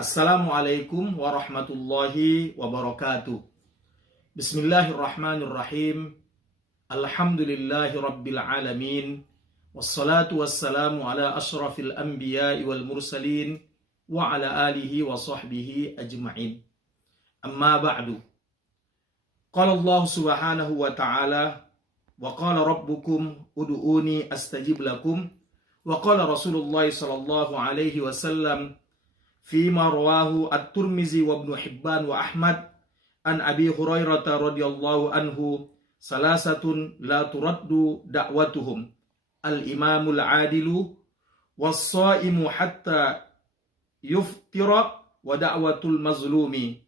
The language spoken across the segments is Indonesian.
Assalamualaikum warahmatullahi wabarakatuh. Bismillahirrahmanirrahim. Alhamdulillahi rabbil alamin. Wassalatu wassalamu ala ashrafil anbiya'i wal mursalin wa ala alihi wa sahbihi ajma'in. Amma ba'du. Qala Allah subhanahu wa ta'ala wa qala rabbukum ud'uni astajib lakum wa qala Rasulullah sallallahu alaihi wasallam Fima rawahu at-Tirmizi wa Ibnu Hibban wa Ahmad an Abi Hurairah radhiyallahu anhu salasatun la turaddu da'watuhum al-imamul adilu was-shaimu hatta yuftira wa da'watul mazlumi.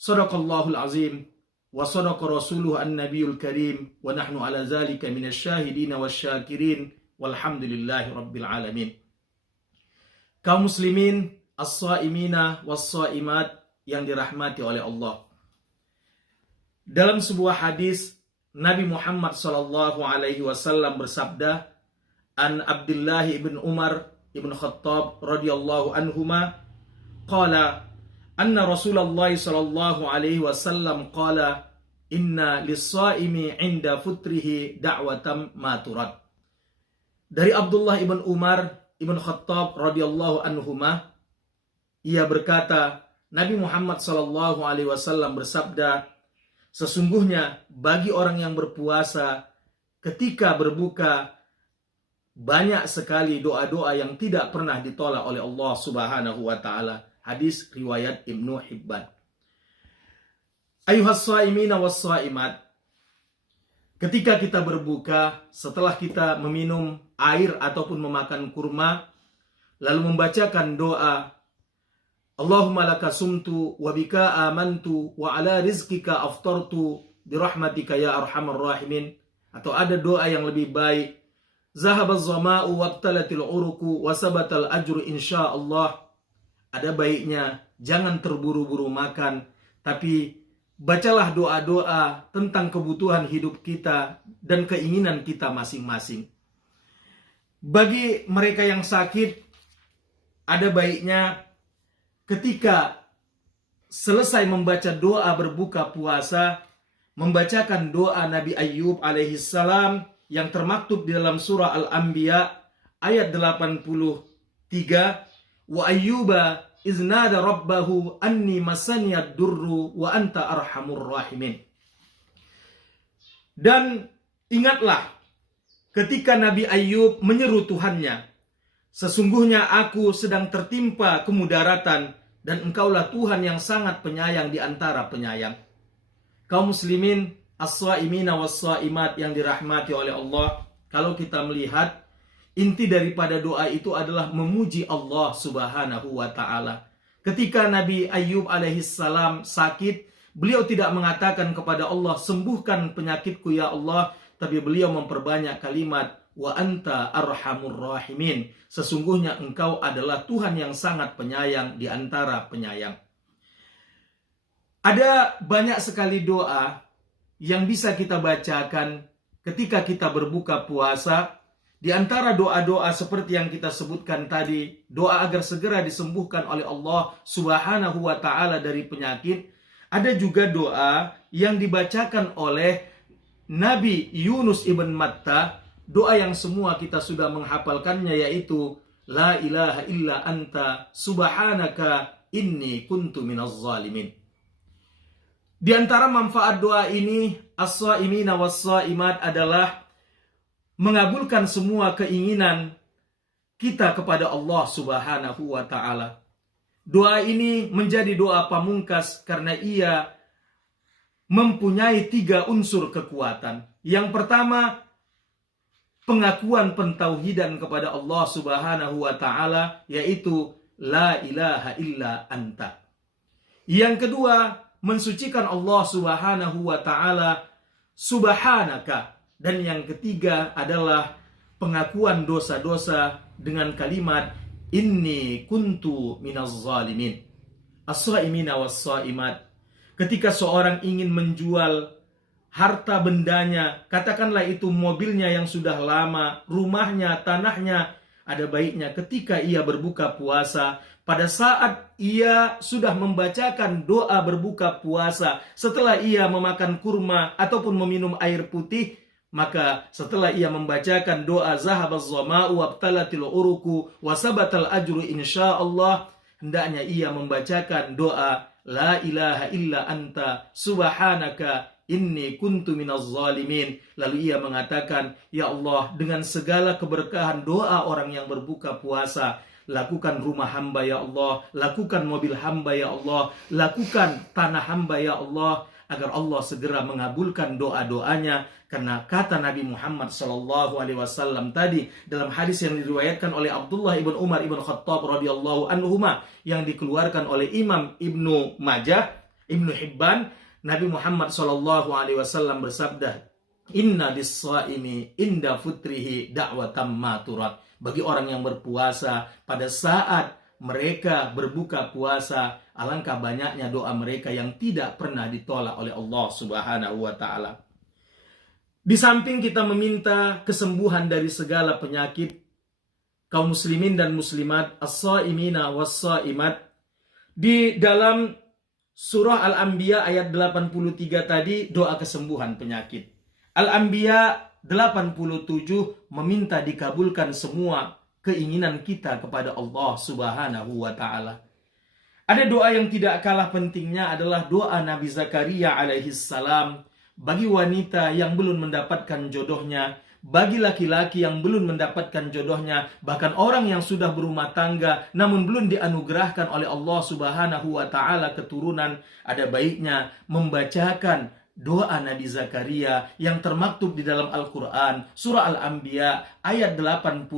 Shadaqallahul azim wa sadaqa rasuluhu an-nabiyul karim wa nahnu ala zalika minasyahidin wasyakirin walhamdulillahi rabbil alamin. Kaum muslimin as-saimina was-saimat yang dirahmati oleh Allah. Dalam sebuah hadis Nabi Muhammad sallallahu alaihi wasallam bersabda, an Abdullah ibn Umar ibn Khattab radhiyallahu anhuma qala anna Rasulullah sallallahu alaihi wasallam qala inna lis-saimi 'inda futrihi da'watan ma turad. Dari Abdullah ibn Umar ibn Khattab radhiyallahu anhuma, ia berkata, Nabi Muhammad sallallahu alaihi wasallam bersabda, sesungguhnya bagi orang yang berpuasa ketika berbuka banyak sekali doa-doa yang tidak pernah ditolak oleh Allah Subhanahu wa taala. Hadis riwayat Ibnu Hibban. Ayuhas shaimina was shaimat, ketika kita berbuka, setelah kita meminum air ataupun memakan kurma, lalu membacakan doa Allahumma laka sumtu wa bika amantu wa ala rizkika aftartu birahmatika ya arhamar rahimin. Atau ada doa yang lebih baik, zahabaz zama'u waqtalatil uruku wa sabatal ajru insyaallah. Ada baiknya jangan terburu-buru makan, tapi bacalah doa-doa tentang kebutuhan hidup kita dan keinginan kita masing-masing. Bagi mereka yang sakit, ada baiknya ketika selesai membaca doa berbuka puasa, membacakan doa Nabi Ayyub alaihissalam yang termaktub di dalam surah Al-Anbiya ayat 83, wa ayyuba iznada rabbahu anni masaniyad durru wa anta arhamur rahimin. Dan ingatlah ketika Nabi Ayyub menyeru Tuhannya, sesungguhnya aku sedang tertimpa kemudaratan dan engkaulah Tuhan yang sangat penyayang di antara penyayang. Kaum muslimin as-saimina was-saimat yang dirahmati oleh Allah, kalau kita melihat inti daripada doa itu adalah memuji Allah Subhanahu wa taala. Ketika Nabi Ayyub alaihissalam sakit, beliau tidak mengatakan kepada Allah, sembuhkan penyakitku ya Allah, tapi beliau memperbanyak kalimat wa anta arhamur rahimin. Sesungguhnya engkau adalah Tuhan yang sangat penyayang di antara penyayang. Ada banyak sekali doa yang bisa kita bacakan ketika kita berbuka puasa. Di antara doa-doa seperti yang kita sebutkan tadi, doa agar segera disembuhkan oleh Allah Subhanahu wa taala dari penyakit. Ada juga doa yang dibacakan oleh Nabi Yunus ibn Matta, doa yang semua kita sudah menghafalkannya, yaitu La ilaha illa anta subhanaka inni kuntu minaz zalimin. Di antara manfaat doa ini, as-saimina was-saimat adalah mengabulkan semua keinginan kita kepada Allah Subhanahu wa taala. Doa ini menjadi doa pamungkas karena ia mempunyai 3 unsur kekuatan. Yang pertama, pengakuan pentauhidan kepada Allah Subhanahu wa taala, yaitu la ilaha illa anta. Yang kedua, mensucikan Allah Subhanahu wa taala subhanaka, dan yang ketiga adalah pengakuan dosa-dosa dengan kalimat inni kuntu minaz zalimin. As-saimina was-saimat, ketika seorang ingin menjual harta bendanya, katakanlah itu mobilnya yang sudah lama, rumahnya, tanahnya, ada baiknya ketika ia berbuka puasa, pada saat ia sudah membacakan doa berbuka puasa, setelah ia memakan kurma ataupun meminum air putih, maka setelah ia membacakan doa zahabaz zama'u wabtalatil uruku wasabatal ajru insyaallah, hendaknya ia membacakan doa la ilaha illa anta subhanaka inni kuntu minaz zalimin. Lalu ia mengatakan, ya Allah, dengan segala keberkahan doa orang yang berbuka puasa, lakukan rumah hamba ya Allah, lakukan mobil hamba ya Allah, lakukan tanah hamba ya Allah, agar Allah segera mengabulkan doa-doanya. Karena kata Nabi Muhammad SAW tadi dalam hadis yang diriwayatkan oleh Abdullah ibn Umar ibn Khattab radhiyallahu anhuma, yang dikeluarkan oleh Imam Ibnu Majah, Ibnu Hibban, Nabi Muhammad SAW bersabda, inna lis-shaimi inda futrihi da'watam ma turad. Bagi orang yang berpuasa, pada saat mereka berbuka puasa, alangkah banyaknya doa mereka yang tidak pernah ditolak oleh Allah Subhanahu wa taala. Di samping kita meminta kesembuhan dari segala penyakit, kaum muslimin dan muslimat, as-shaimina was-shaimat, di dalam surah Al-Anbiya ayat 83 tadi doa kesembuhan penyakit. Al-Anbiya 87 meminta dikabulkan semua keinginan kita kepada Allah Subhanahu wa taala. Ada doa yang tidak kalah pentingnya adalah doa Nabi Zakaria alaihi salam bagi wanita yang belum mendapatkan jodohnya, bagi laki-laki yang belum mendapatkan jodohnya, bahkan orang yang sudah berumah tangga namun belum dianugerahkan oleh Allah Subhanahu wa taala keturunan. Ada baiknya membacakan doa Nabi Zakaria yang termaktub di dalam Al-Quran, surah Al-Anbiya ayat 89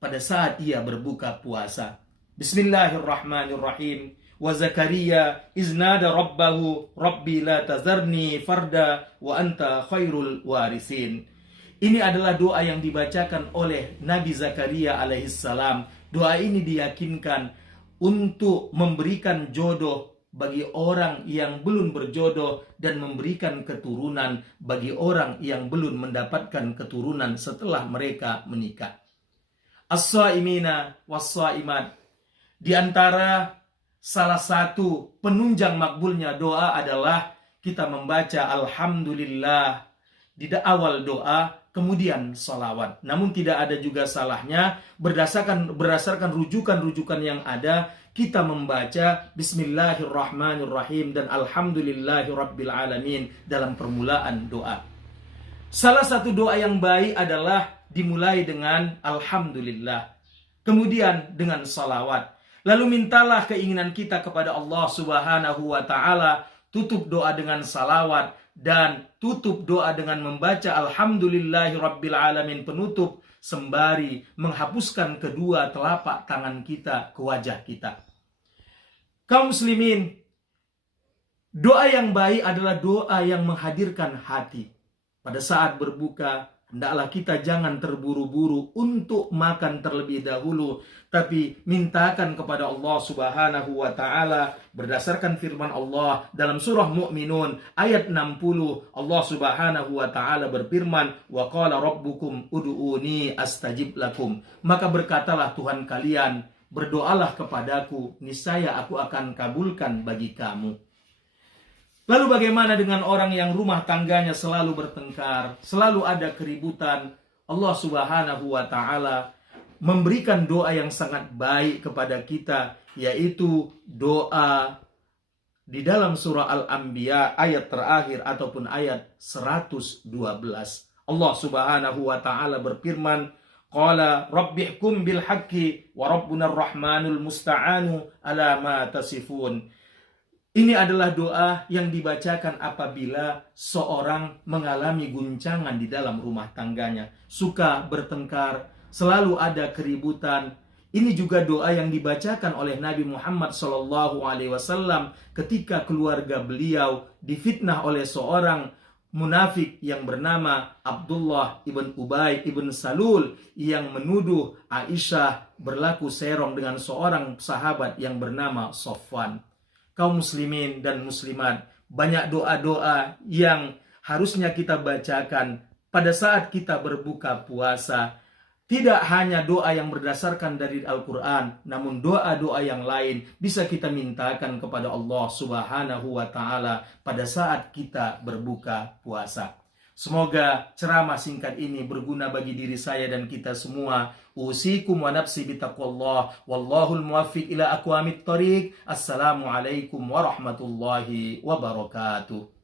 pada saat ia berbuka puasa. Bismillahirrahmanirrahim. Wa Zakaria iznada rabbahu rabbi la tazarni farda wa anta khairul warisin. Ini adalah doa yang dibacakan oleh Nabi Zakaria alaihissalam. Doa ini diyakinkan untuk memberikan jodoh bagi orang yang belum berjodoh dan memberikan keturunan bagi orang yang belum mendapatkan keturunan setelah mereka menikah. As-shaimina was-shaimat. Di antara salah satu penunjang makbulnya doa adalah kita membaca alhamdulillah di awal doa, kemudian salawat. Namun tidak ada juga salahnya berdasarkan rujukan-rujukan yang ada, kita membaca bismillahirrahmanirrahim dan alhamdulillahirabbil dalam permulaan doa. Salah satu doa yang baik adalah dimulai dengan alhamdulillah, kemudian dengan salawat. Lalu mintalah keinginan kita kepada Allah Subhanahu wa taala, tutup doa dengan salawat dan tutup doa dengan membaca alhamdulillahirabbil penutup, sembari menghapuskan kedua telapak tangan kita ke wajah kita. Kaum muslimin, doa yang baik adalah doa yang menghadirkan hati. Pada saat berbuka, hendaklah kita jangan terburu-buru untuk makan terlebih dahulu, tapi mintakan kepada Allah Subhanahu wa taala berdasarkan firman Allah dalam surah Mu'minun ayat 60. Allah Subhanahu wa taala berfirman, wa qala rabbukum ud'uni astajib lakum. Maka berkatalah Tuhan kalian, berdoalah kepadaku, niscaya aku akan kabulkan bagi kamu. Lalu bagaimana dengan orang yang rumah tangganya selalu bertengkar, selalu ada keributan? Allah Subhanahu wa taala memberikan doa yang sangat baik kepada kita, yaitu doa di dalam surah Al-Anbiya ayat terakhir ataupun ayat 112. Allah Subhanahu wa taala berfirman, qala rabbihkum bil haqqi wa rabbunar rahmanul musta'anu ala ma tasifun. Ini adalah doa yang dibacakan apabila seorang mengalami guncangan di dalam rumah tangganya, suka bertengkar, selalu ada keributan. Ini juga doa yang dibacakan oleh Nabi Muhammad SAW ketika keluarga beliau difitnah oleh seorang munafik yang bernama Abdullah ibn Ubay ibn Salul yang menuduh Aisyah berlaku serong dengan seorang sahabat yang bernama Sofwan. Kaum muslimin dan muslimat, banyak doa-doa yang harusnya kita bacakan pada saat kita berbuka puasa. Tidak hanya doa yang berdasarkan dari Al-Quran, namun doa-doa yang lain bisa kita mintakan kepada Allah Subhanahu wa Ta'ala pada saat kita berbuka puasa. Semoga ceramah singkat ini berguna bagi diri saya dan kita semua. Usikum wa nafsi bitaqwallah. Wallahul muwaffiq ila aqwamit thoriq. Assalamualaikum warahmatullahi wabarakatuh.